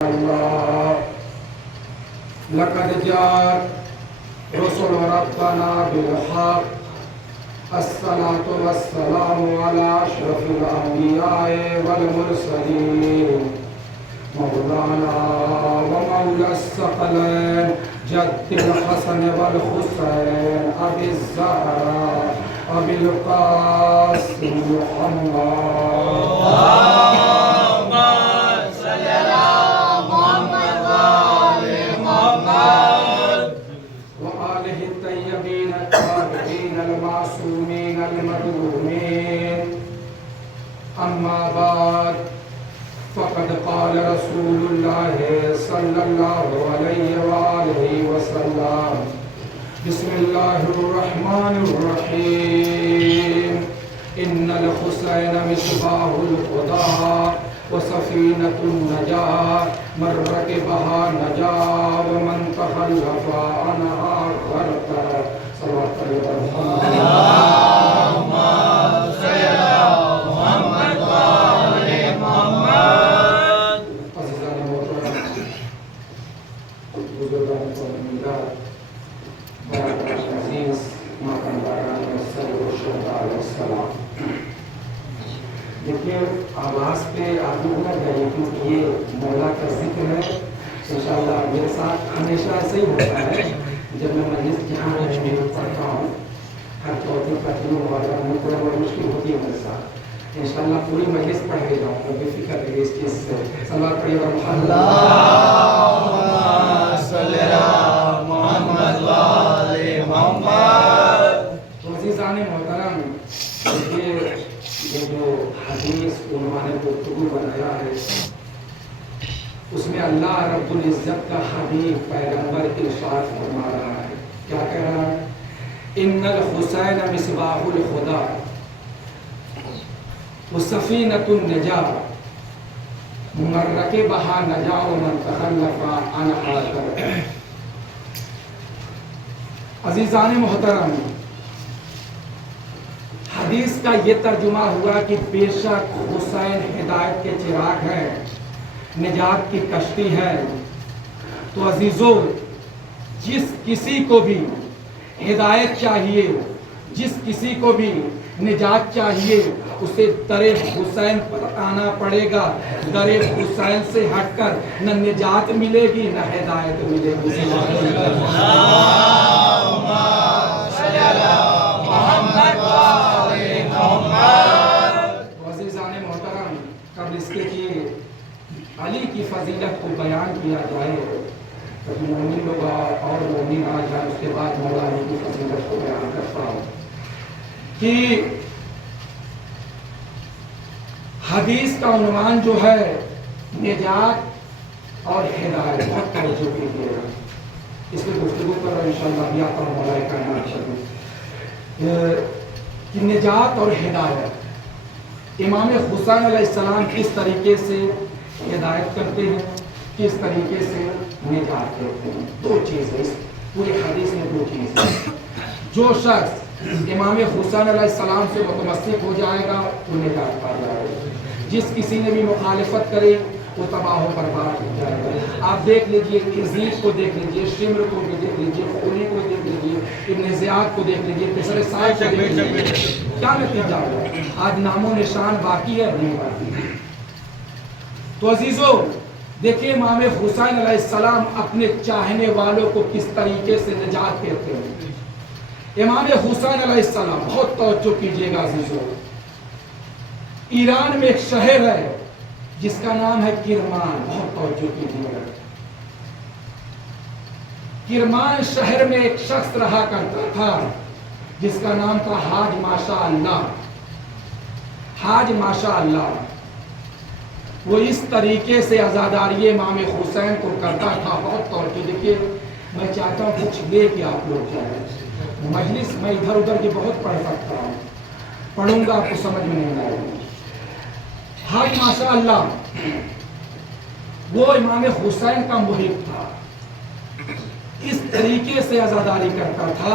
الله لقد جاءت رسل ربنا بالحق الصلاة والسلام على أشرف الأنبياء والمرسلين مولانا ومولى الثقلين جد الحسن والحسين أبي الزهراء أبي القاسم محمد وآله الطيبين الطاهرين المعصومين المظلومين أما بعد فقد قال رسول الله صلى الله عليه وآله وسلم بسم الله الرحمن الرحيم إن الحسين مصباح الهدى وسفينة النجاة من ركبها نجا ومن تخلف عنها غرق صلوات الله اللهم صل على محمد وآل محمد. عزیزان محترم، بزرگان کو میرا برادر عزیز ماکنداران صلی اللہ علیہ وسلم، دیکھیے آواز پہ آپ لوگ نہ جائیے کیونکہ یہ مولا کا ذکر ہے. انشاءاللہ میرے ساتھ ہمیشہ ایسا ہی ہوتا ہے جب میں مجلس جہاں میں پڑھتا ہوں ہر چوتھی پتلوں وغیرہ میں تھوڑا بہت مشکل ہوتی ہے میرے ساتھ. انشاءاللہ پوری مجلس پڑھ کے جاؤں گا، بے فکر رہیے اس چیز سے. صلوات پڑھیے اللہم صلی علی محمد و آل محمد. تو عزیزان محترم، یہ جو حدیث عنوان گفتگو بنایا ہے اس میں اللہ رب العزت کا حبیب پیغمبر ارشاد فرما رہا ہے. کیا کہہ رہا ہے؟ ان الحسین مصباح الہدی وسفینۃ النجاۃ من رکبها نجا ومن تخلف عنها غرق. عزیزان محترم، حدیث کا یہ ترجمہ ہوا کہ بے شک حسین ہدایت کے چراغ ہے، نجات کی کشتی ہے. تو عزیزو، جس کسی کو بھی ہدایت چاہیے، جس کسی کو بھی نجات چاہیے، اسے در حسین پر آنا پڑے گا. در حسین سے ہٹ کر نہ نجات ملے گی نہ ہدایت ملے گی. عزیزان محترم، قبل اس کے کہ علی کی فضیلت کو بیان کیا جائے تو مومن لوگ اور مومن آ جائے، اس کے بعد مولا علی کی فضیلت کو بیان کرتا ہوں کہ حدیث کا عنوان جو ہے نجات اور ہدایت. بہت توجہ کیجیے گا، اس میں گفتگو کر رہا ہوں انشاءاللہ. بھی آتا ہوں مولا کائنات کہ نجات اور ہدایت، امام حسین علیہ السلام کس طریقے سے ہدایت کرتے ہیں، کس طریقے سے نجات کرتے ہیں. دو چیز ہے اس پوری حدیث میں، دو چیز ہے. جو شخص امام حسین علیہ السلام سے متمسک ہو جائے گا وہ نجات پا جائے گا. جس کسی نے بھی مخالفت کرے وہ تباہ و برباد ہو جائے گا. آپ دیکھ لیجئے، یزید کو دیکھ لیجئے، شمر کو بھی دیکھ لیجئے، خولی کو دیکھ لیجئے، ابن زیاد کو دیکھ لیجئے، پسر صاحب کو دیکھ لیجئے. کیا نتیجہ ہوا؟ آج نام و نشان باقی ہے نہیں باقی. تو عزیزو دیکھیں امام حسین علیہ السلام اپنے چاہنے والوں کو کس طریقے سے نجات دیتے ہیں. امام حسین علیہ السلام، بہت توجہ کیجئے گا عزیزو، ایران میں ایک شہر ہے جس کا نام ہے کرمان. بہت توجہ کیجئے گا. کرمان شہر میں ایک شخص رہا کرتا تھا جس کا نام تھا حاج ماشاء اللہ. حاج ماشاء اللہ وہ اس طریقے سے عزاداری امام حسین کو کرتا تھا. بہت توجہ دیکھیے، میں چاہتا ہوں کچھ لے کے آپ لوگ جائیں. مجلس میں ادھر ادھر کی بہت پڑھ سکتا ہوں، پڑھوں گا آپ کو سمجھ میں نہیں آئے گا. حاج ماشاء اللہ وہ امام حسین کا محب تھا، اس طریقے سے عزاداری کرتا تھا.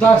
10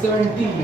70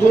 2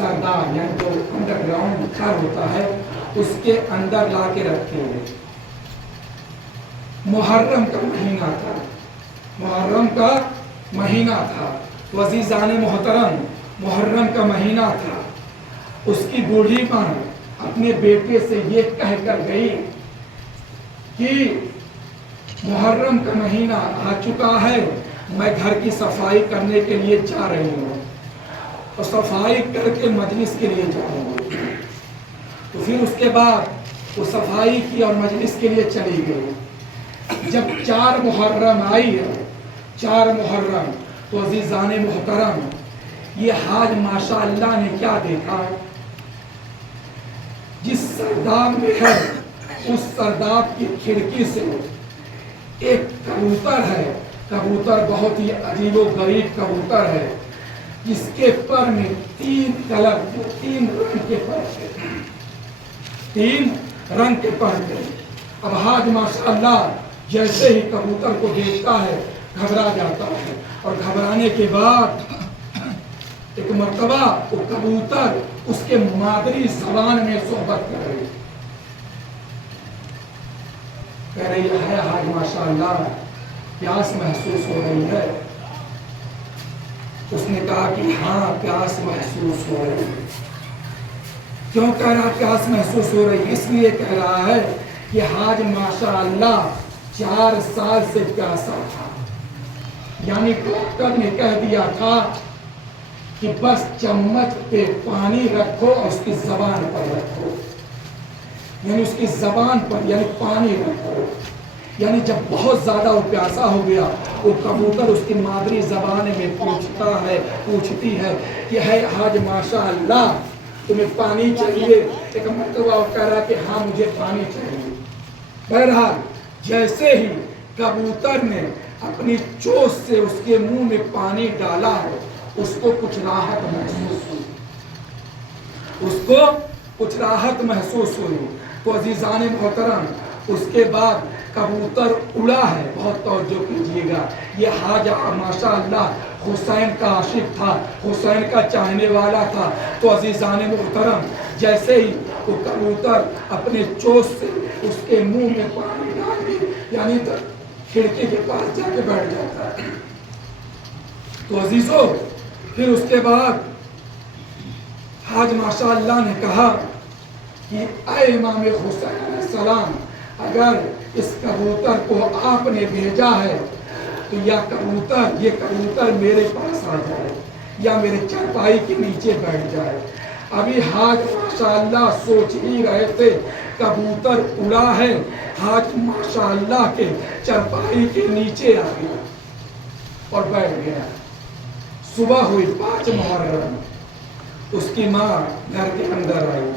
سردار یعنی جو انڈر گراؤنڈ گھر ہوتا ہے اس کے اندر لا کے رکھے ہیں. محرم کا مہینہ تھا، محرم کا مہینہ تھا. عزیزان محترم، محرم کا مہینہ تھا. اس کی بوڑھی ماں اپنے بیٹے سے یہ کہہ کر گئی کہ محرم کا مہینہ آ چکا ہے، میں گھر کی صفائی کرنے کے لیے جا رہی ہوں اور صفائی کر کے مجلس کے لیے جاؤں گی. تو پھر اس کے بعد وہ صفائی کی اور مجلس کے لیے چلی گئی. جب 4 محرم آئی ہے، 4 محرم، تو عزیزان محترم یہ حاج ماشاء اللہ نے کیا دیکھا؟ جس سرداب میں ہے اس سرداب کی کھڑکی سے ایک کبوتر ہے. کبوتر بہت ہی عجیب و غریب کبوتر ہے جس کے پر میں 3 کلر، 3 رنگ کے پر تھے، 3 رنگ کے پر تھے. اب حاج ماشاء اللہ جیسے ہی کبوتر کو دیکھتا ہے گھبرا جاتا ہے، اور گھبرانے کے بعد ایک مرتبہ وہ کبوتر اس کے مادری زبان میں صحبت کر رہی، کہہ رہی ہے حاج ماشاء اللہ پیاس محسوس ہو رہی ہے. اس نے کہا کہ ہاں پیاس محسوس ہو رہی ہے. کیوں کہہ رہا پیاس محسوس ہو رہی؟ اس لیے کہہ رہا ہے کہ حاج ماشاء اللہ 4 سال سے پیاسا تھا. یعنی ڈاکٹر نے کہہ دیا تھا کہ بس چمچ پہ پانی رکھو اور اس کی زبان پر رکھو، یعنی اس کی زبان پر یعنی پانی رکھو. یعنی جب بہت زیادہ وہ پیاسا ہو گیا وہ کبوتر اس کی مادری زبان میں پوچھتی ہے کہ ہے حاج ماشاء اللہ تمہیں پانی چاہیے؟ ایک مرتبہ وہ کہہ رہا کہ ہاں مجھے پانی چاہیے. بہرحال جیسے ہی کبوتر نے اپنی چوچ سے اس کے منہ میں پانی ڈالا ہے اس کو کچھ راحت محسوس ہوئی، اس کو کچھ راحت محسوس ہوئی. تو عزیزان محترم اس کے بعد کبوتر اڑا ہے. بہت توجہ کیجیے گا، یہ حاج ماشاء اللہ حسین کا عاشق تھا، حسین کا چاہنے والا تھا. تو عزیزان محترم جیسے ہی وہ کبوتر اپنے چوچ سے اس کے منہ میں پانی ڈال دی یعنی کھڑکی کے پاس جا کے بیٹھ جاتا ہے. تو عزیزو پھر اس کے بعد حاج ماشاء اللہ نے کہا کہ اے امام حسین علیہ السلام اگر اس کبوتر کو آپ نے بھیجا ہے تو یہ کبوتر میرے پاس آ جائے یا میرے چارپائی کے نیچے بیٹھ جائے. ابھی حاج ماشاء اللہ سوچ ہی رہے تھے کبوتر اڑا ہے، حاج ماشاء اللہ کے چارپائی کے نیچے آ گیا اور بیٹھ گیا. صبح ہوئی 5 محرم، اس کی ماں گھر کے اندر آئی.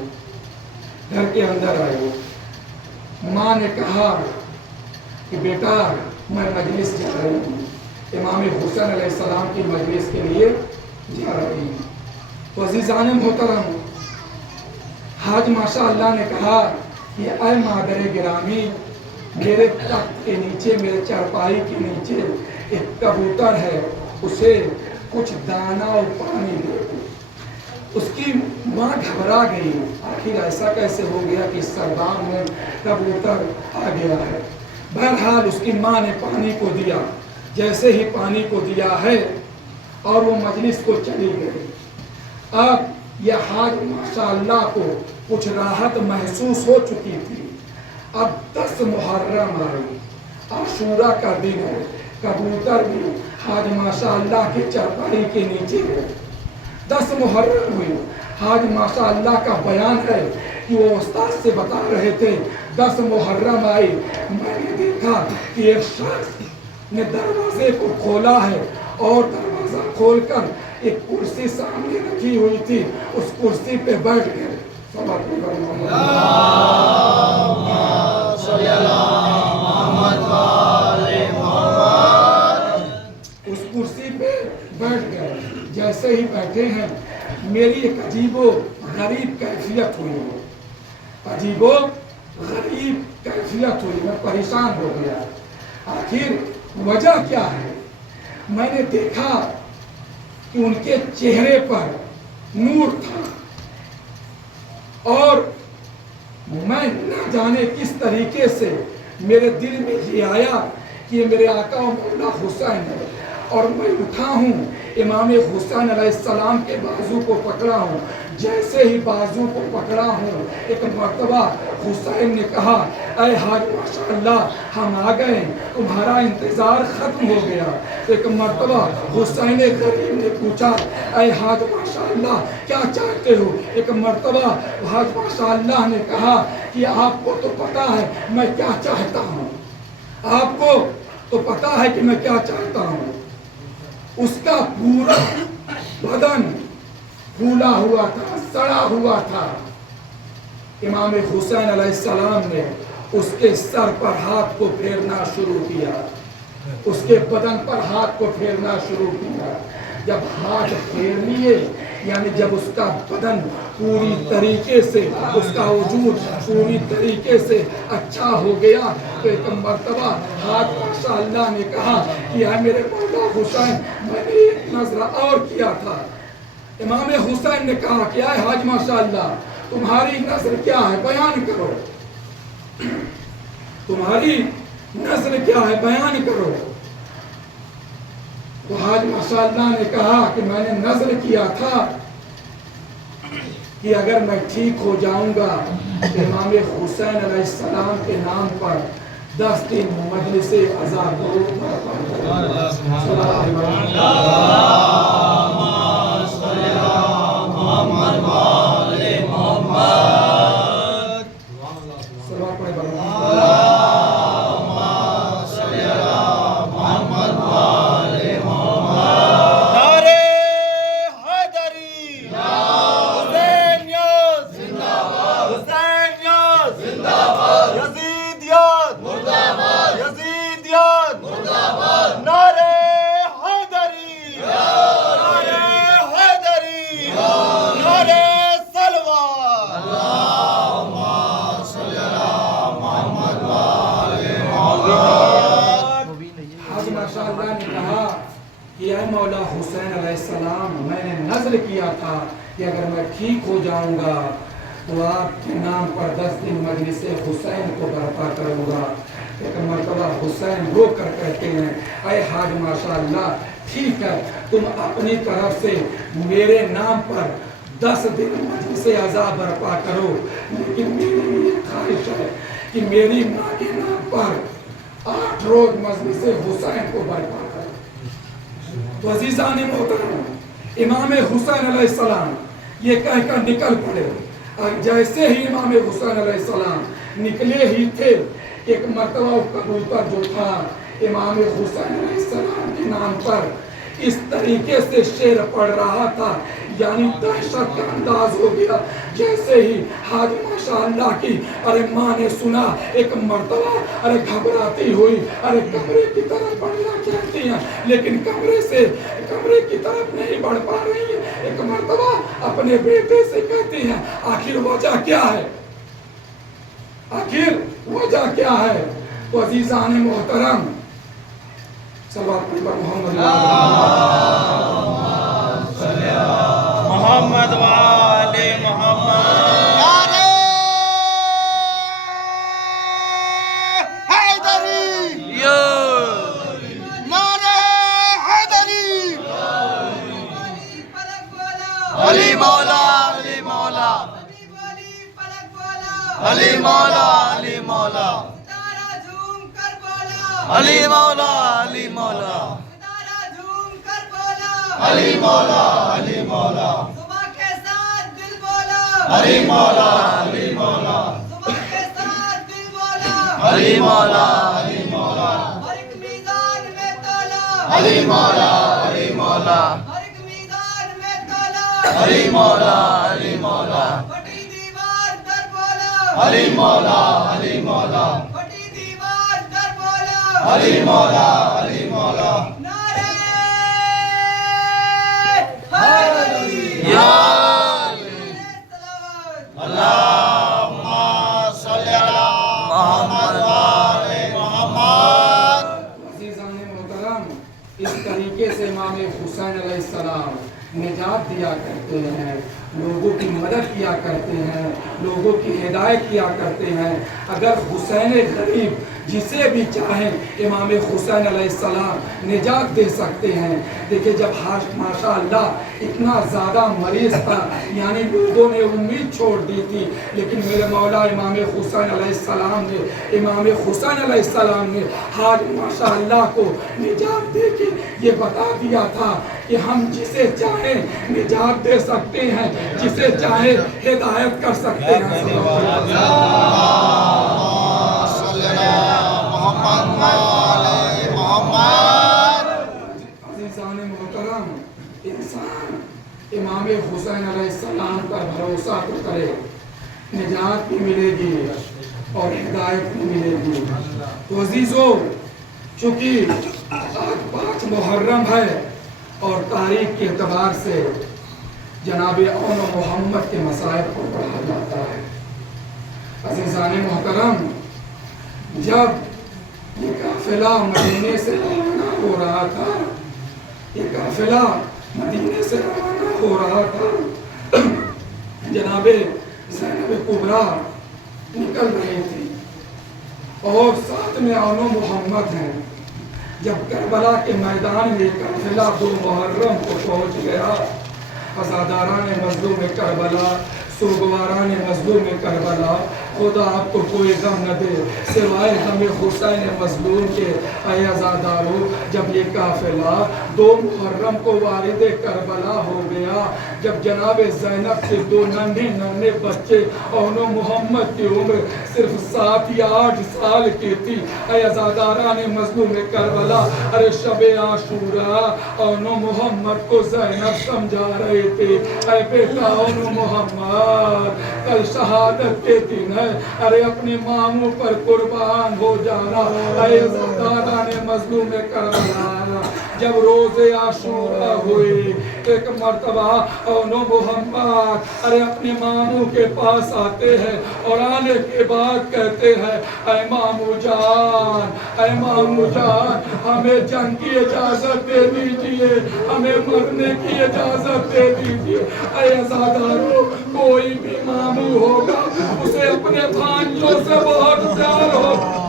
ماں نے کہا کہ بیٹا میں مجلس جا رہی ہوں، امام حسین علیہ السلام کی مجلس کے لیے جا رہی ہوں. تو عزیزان محترم حاج ماشاء اللہ نے کہا کہ اے مادر گرامی میرے تخت کے نیچے، میرے چارپائی کے نیچے ایک کبوتر ہے، اسے کچھ دانا اور پانی دے دو. اس کی ماں گھبرا گئی، آخر ایسا کیسے ہو گیا کہ سردار میں کبوتر آ گیا ہے. بہرحال اس کی ماں نے پانی کو دیا. جیسے ہی پانی کو دیا ہے اور وہ مجلس کو چلی گئی. اب یہ حاج ماشاء اللہ کو کچھ راحت محسوس ہو چکی تھی. اب 10 محرم آئی، عاشورہ کا دن ہے. کبوتر بھی حاج ماشاء اللہ کے چارپائی کے نیچے ہے. 10 محرم ہوئی. حاج ماشاء اللہ کا بیان ہے کہ وہ استاد سے بتا رہے تھے 10 محرم آئی، میں نے دیکھا کہ ایک شخص نے دروازے کو کھولا ہے اور دروازہ کھول کر ایک کرسی سامنے رکھی ہوئی تھی، اس کرسی پہ بیٹھ گئے. اس کرسی پہ بیٹھ گئے. جیسے ہی بیٹھے ہیں میری ایک عجیب و غریب کیفیت ہوئی، عجیب و غریب کیفیت ہوئی. میں پریشان ہو گیا، آخر وجہ کیا ہے؟ میں نے دیکھا کہ ان کے چہرے پر نور تھا، اور میں نہ جانے کس طریقے سے میرے دل میں یہ آیا کہ یہ میرے آقا و مولا حسین ہے، اور میں اٹھا ہوں، امام حسین علیہ السلام کے بازو کو پکڑا ہوں۔ جیسے ہی بازو کو پکڑا ہوں، ایک مرتبہ حسین نے کہا اے حاج ماشاءاللہ ہم آ گئے، تمہارا انتظار ختم ہو گیا۔ ایک مرتبہ حسین غریب نے پوچھا اے حاج ماشاءاللہ کیا چاہتے ہو؟ ایک مرتبہ حاج ماشاءاللہ نے کہا کہ آپ کو تو پتا ہے میں کیا چاہتا ہوں، آپ کو تو پتا ہے کہ میں کیا چاہتا ہوں۔ اس کا پورا بدن پھولا ہوا تھا، سڑا ہوا تھا۔ امام حسین علیہ السلام نے اس کے سر پر ہاتھ کو پھیرنا شروع کیا، اس کے بدن پر ہاتھ کو پھیرنا شروع کیا۔ جب ہاتھ پھیر لیے، یعنی جب اس کا بدن پوری طریقے سے، اس کا وجود پوری طریقے سے اچھا ہو گیا، تو ایک مرتبہ حاج ماشاءاللہ نے کہا کہ اے میرے مولا حسین میں نے ایک نظر اور کیا تھا۔ امام حسین نے کہا کہ اے حاج ماشاءاللہ تمہاری نظر کیا ہے بیان کرو، تمہاری نظر کیا ہے بیان کرو۔ تو حاج ماشاءاللہ نے کہا کہ میں نے نظر کیا تھا کہ اگر میں ٹھیک ہو جاؤں گا امام حسین علیہ السلام کے نام پر 10 دن مجلس عزا مولا حسین علیہ السلام میں نے نظر کیا تھا کہ اگر میں ٹھیک ہو جاؤں گا تو آپ کے نام پر 10 دن مجلس حسین کو برپا کروں گا۔ ایک مرتبہ حسین رو کر کہتے ہیں اے حاج ماشاءاللہ ٹھیک ہے تم اپنی طرف سے میرے نام پر 10 دن مجلس عزا برپا کرو، لیکن میری یہ خواہش ہے کہ میری ماں کے نام پر 8 روز مجلس حسین کو برپا کرو۔ تو عزیزان محترم امام حسین علیہ السلام یہ کہہ کر نکل پڑے، اور جیسے ہی امام حسین علیہ السلام نکلے ہی تھے، ایک مرتبہ کبوتر جو تھا امام حسین علیہ السلام کے نام پر اس طریقے سے شعر پڑھ رہا تھا، یعنی دہشت کا انداز ہو گیا۔ جیسے ہی حاج ماشاءاللہ کی ارے ماں نے سنا، ایک مرتبہ ارے گھبراتی ہوئی ارے کمرے کی طرف بڑھنا چاہتی ہیں، لیکن کمرے کی طرف نہیں بڑھ پا رہی ہیں۔ ایک مرتبہ اپنے بیٹے سے کہتی ہیں آخر وجہ کیا ہے، آخر وجہ کیا ہے؟ تو عزیزان محترم صلوات پر محمد محمد وآل محمد۔ نعرہ حیدری، نعرہ حیدری، علی مولا علی مولا علی مولا علی مولا علی مولا علی مولا علی مولا علی مولا صبح کے ساتھ دل بولا، علی مولا علی مولا صبح کے ساتھ دل بولا، علی مولا علی مولا ہر ایک میدان میں تولا، علی مولا علی مولا ہر ایک میدان میں تولا، علی مولا علی مولا پھٹی دیوار در بولا، علی مولا علی مولا پھٹی دیوار در بولا، علی مولا علی مولا نعرہ حیدری، یا صلوات، اللہم صلی علی محمد وآل محمد۔ عزیزان محترم اس طریقے سے امام حسین علیہ السلام نجات دیا کرتے ہیں، لوگوں کی مدد کیا کرتے ہیں، لوگوں کی ہدایت کیا کرتے ہیں۔ اگر حسین غریب جسے بھی چاہیں امام حسین علیہ السلام نجات دے سکتے ہیں۔ دیکھیں جب ماشاء اللہ اتنا زیادہ مریض تھا، یعنی لوگوں نے امید چھوڑ دی تھی، لیکن میرے مولا امام حسین علیہ السلام نے آج ماشاء اللہ کو نجات دے کے یہ بتا دیا تھا کہ ہم جسے چاہیں نجات دے سکتے ہیں، جسے چاہیں ہدایت کر سکتے ہیں۔ عزیزان محترم، انسان امام حسین علیہ السلام پر بھروسہ تو کرے، نجات بھی ملے گی اور ہدایت بھی ملے گی۔ تو عزیزو، چونکہ آج 5 محرم ہے اور تاریخ کے اعتبار سے جناب اون و محمد کے مصائب کو پڑھا جاتا ہے۔ عزیزان محترم، جب یہ قافلہ مدینے سے روانہ ہو رہا تھا، جناب زینب کبریٰ نکل رہی تھی اور ساتھ میں اون و محمد ہیں۔ جب کربلا کے میدان میں قافلہ 2 محرم کو پہنچ گیا، عزاداران مظلوم کربلا، سوگواران مظلوم کربلا، خدا آپ کو کوئی غم نہ دے سوائے غم حسین مظلوم کے۔ اے عزادارو، جب یہ قافلہ 2 محرم کو وارد کربلا ہو گیا، جب جناب زینب سے 2 ننھے بچے اون و محمد کی عمر صرف 7 یا 8 سال کی تھی۔ اے عزاداران مظلوم کربلا، ارے شب عاشوراء اون و محمد کو زینب سمجھا رہے تھے، اے بیٹا اون و محمد، کل شہادت کے دن ہے، ارے اپنے ماموں پر قربان ہو جانا۔ اے عزاداران مظلوم کربلا، جب روز عاشوراء ہوئی، ایک مرتبہ اون و محمد ارے اپنے ماموں کے پاس آتے ہیں اور آنے کے بعد کہتے ہیں، اے ماموں جان، ہمیں جنگ کی اجازت دے دیجئے، ہمیں مرنے کی اجازت دے دیجئے۔ اے عزادارو، کوئی بھی ماموں ہوگا اسے اپنے بھانجوں سے بہت پیار ہوگا۔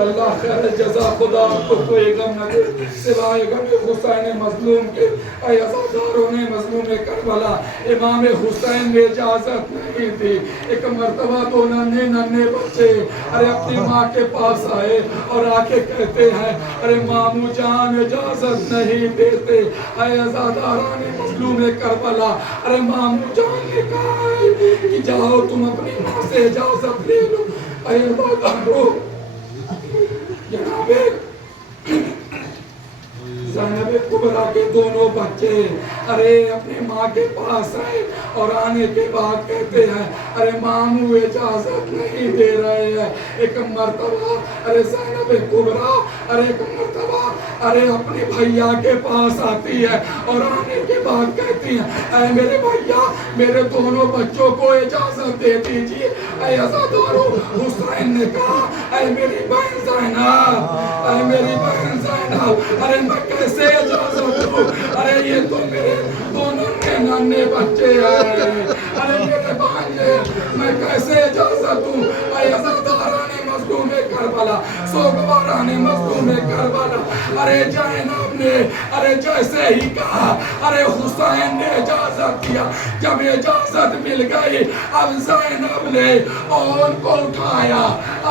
اللہ خیر جزا، خدا آپ کو کوئی غم نہ دے سوائے غم حسین مظلوم کے۔ اے عزاداروں نے مظلوم کربلا، امام حسین نے اجازت نہیں دی۔ ایک مرتبہ 2 ننھے بچے ارے اپنی ماں کے پاس آئے اور آ کے کہتے ہیں، ارے ماموں جان اجازت نہیں دیتے۔ اے عزاداران مظلوم کربلا، ارے ماموں جان نے کہا ہے کہ جاؤ تم اپنی ماں سے اجازت لے لو۔ اے عزاداروں، جناب زینب کبریٰ کے دونوں بچے ارے اپنی ماں کے پاس آئے اور آنے کے بعد کہتے ہیں، ارے ماموں اجازت نہیں دے رہے ہیں۔ ایک مرتبہ ارے زینب کبریٰ ارے اپنے بھیا کے پاس آتی ہے اور آنے کے بعد کہتی ہیں، اے میرے بھیا، میرے دونوں بچوں کو اجازت دے دیجیے۔ اے عزادارو، حسین نے کہا، اے میری بہن زینب، ارے میں کیسے اجازت دوں؟ ارے یہ تو میرے دونوں ننھے بچے ہیں، ارے میرے بھانجے، میں کیسے اجازت دوں؟ اے عزاداران مظلوم کربلا، سوگواران مظلوم کربلا، ارے زینب نے ارے جیسے ہی کہا، ارے حسین نے اجازت دیا۔ جب اجازت مل گئی، اب زینب نے ان کو اٹھایا،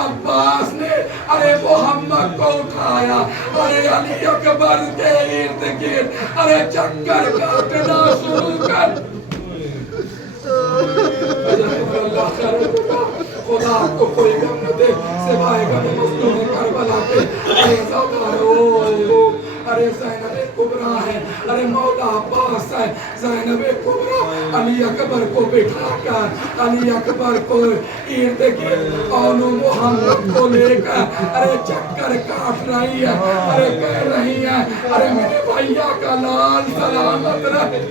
عباس نے ارے محمد کو اٹھایا، ارے علی اکبر کے ارد گرد ارے چکر کاٹنا شروع کر۔ خدا آپ کو کوئی غم نہ دے سوائے غم مظلوم کربلا کے۔ اے عزادارو، ارے زینب کبریٰ ہے، ارے مولا عباس ہے، زینب کبریٰ علی اکبر کو بٹھا کر علی اکبر کو ارد گرد اون و محمد کو لے کر ارے چکر کاٹ رہی ہے، ارے کہہ رہی ہے، ارے میرے بھیا کا لال سلامت رہے۔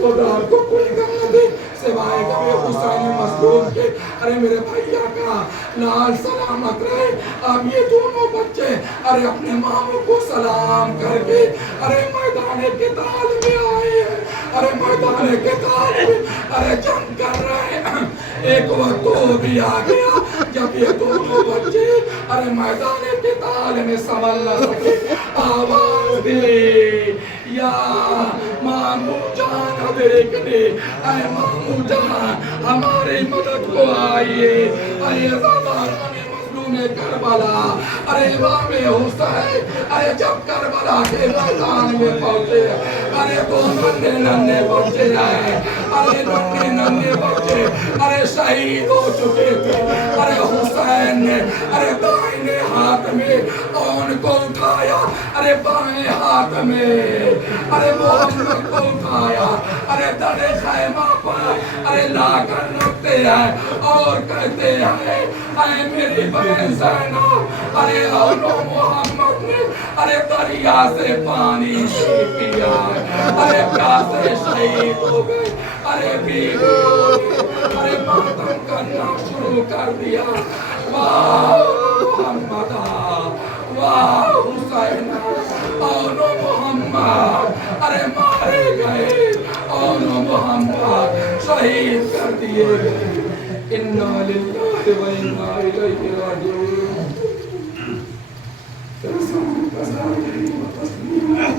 خدا آپ کو کوئی غم نہ دے سوائے غم حسین مظلوم کے۔ ارے میرے بھائیا کا لال سلامت رہے. اب یہ دونوں بچے ارے اپنے ماموں کو سلام کر کے ارے میدان قتال میں آئے ہیں. ارے میدان قتال میں ارے جنگ کر رہے ہیں. ایک وقت وہ بھی آ گیا جب یہ دونوں بچے ارے میدان قتال میں سنبھل نہ سکے. آواز دے یا مامو جان دیکھنے, اے مامو جان ہماری مدد کو آئیے. ارے زمانہ میں مظلوم کربلا ارے امام حسین ارے جب کربلا کے میدان میں پہنچے ارے دو ننھے بچے آئے. ارے ننھے بچے ارے شہید ہو چکے تھے. ارے حسین نے ارے دائیں ہاتھ میں ان کو اٹھایا, ارے بائیں ہاتھ میں ارے محمد کو اٹھایا. ارے دڑے خیمہ پر ارے لا کر رکھتے ہیں اور کہتے ہیں اے میری بہن زینب ارے اولو محمد نے ارے دریا سے پانی پیا, ارے پیاسے شہید ہو گئے. ارے بیوی ہو گئے, ارے ماتم کرنا شروع کر دیا. واہ محمد, واہ حسین, اولو محمد ارے مارے گئے, اولو محمد شہید کر دیے گئے. انا للہ و انا الیہ راجعون. تسلیم